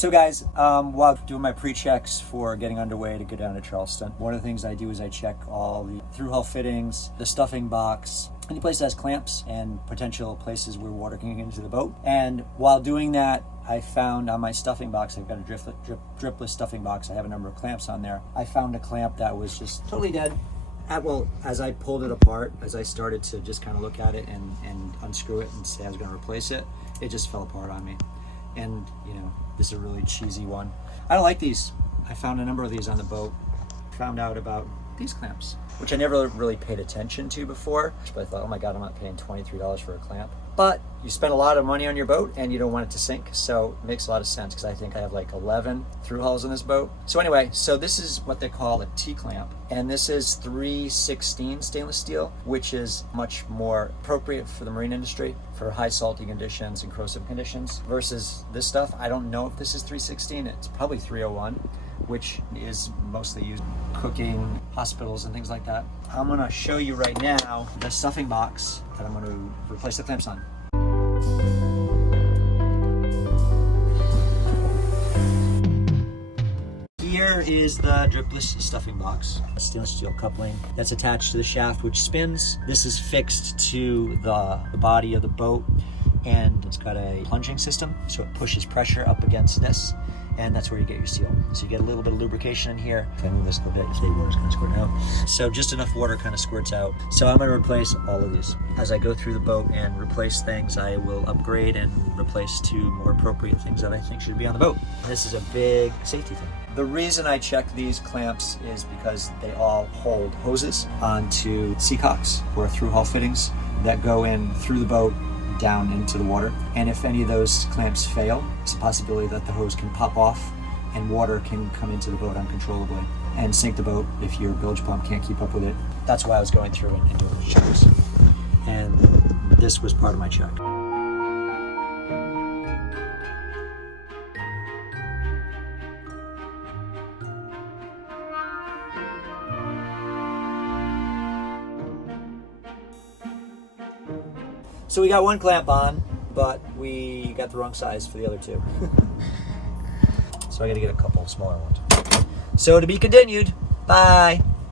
So guys, while doing my pre-checks for getting underway to go down to Charleston, one of the things I do is I check all the through-hull fittings, the stuffing box, any place that has clamps and potential places where water can get into the boat. And while doing that, I found on my stuffing box, I've got a dripless stuffing box. I have a number of clamps on there. I found a clamp that was just totally dead. Well, as I pulled it apart, as I started to just kind of look at it and unscrew it and say I was going to replace it, it just fell apart on me. And you know, this is a really cheesy one. I don't like these. I found a number of these on the boat. Found out about these clamps, which I never really paid attention to before. But I thought, oh my God, I'm not paying $23 for a clamp. But you spend a lot of money on your boat and you don't want it to sink. So it makes a lot of sense because I think I have like 11 through hulls in this boat. So anyway, so this is what they call a T-clamp. And this is 316 stainless steel, which is much more appropriate for the marine industry for high salty conditions and corrosive conditions versus this stuff. I don't know if this is 316. It's probably 301, which is mostly used in cooking, hospitals and things like that. I'm gonna show you right now the stuffing box that I'm gonna replace the clamps on. Here is the dripless stuffing box, a stainless steel coupling that's attached to the shaft which spins. This is fixed to the body of the boat and it's got a plunging system, so it pushes pressure up against this, and that's where you get your seal. So you get a little bit of lubrication in here. If I move this a little bit, you see water's gonna squirt out. So just enough water kind of squirts out. So I'm gonna replace all of these. As I go through the boat and replace things, I will upgrade and replace to more appropriate things that I think should be on the boat. This is a big safety thing. The reason I check these clamps is because they all hold hoses onto seacocks or through hull fittings that go in through the boat down into the water. And if any of those clamps fail, it's a possibility that the hose can pop off and water can come into the boat uncontrollably and sink the boat if your bilge pump can't keep up with it. That's why I was going through and doing the checks. And this was part of my check. So we got one clamp on, but we got the wrong size for the other two. So I gotta get a couple smaller ones. So to be continued, bye.